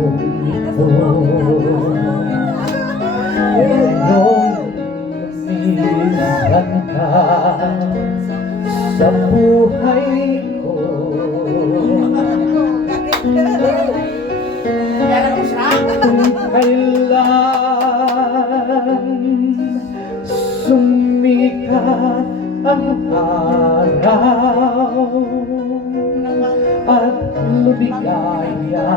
kong ito. Ngayong lumisan ka sa buhay ko, kung kailan sumikat ang araw at lumigaya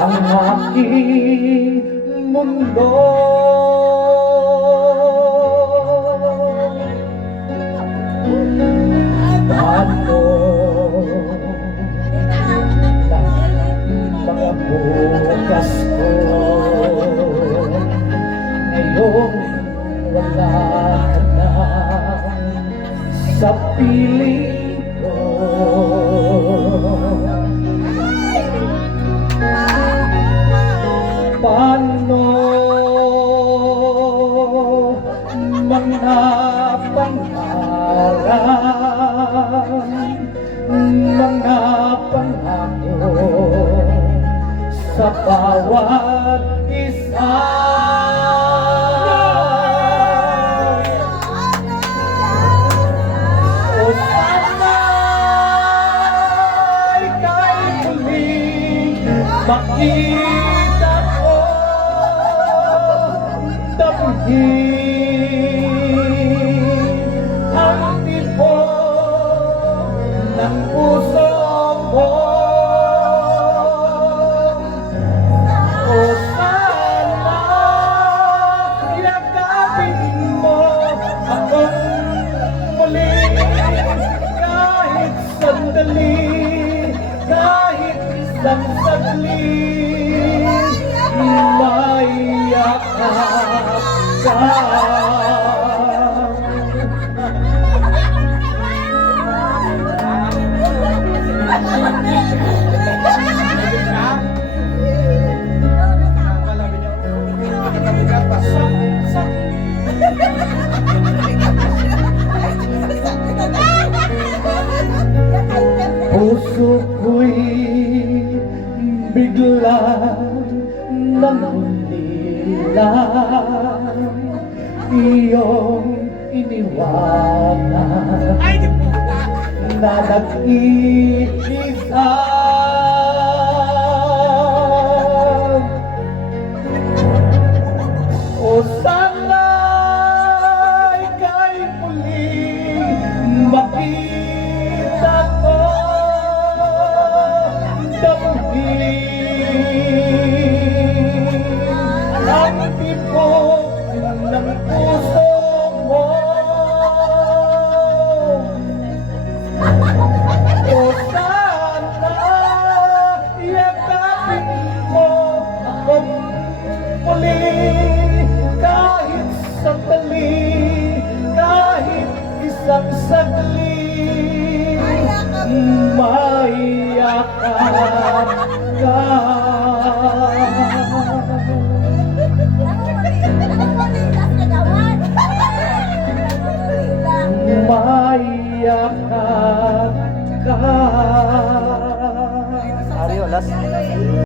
ang aking mundo. Paano mga bukas ko ngayong wala ka na sa piling ko? Paano mga pangarap, mga pangako sa bawat isa? O sana'y kay muling makita ko, damhin ang tibok ng puso ko. O sana yakapin mo akong muli, kahit sandali, kahit isang saglit, maiyakap ka. Puso ko'y biglang nangulilang, iyong iniwanan na nag-iisa.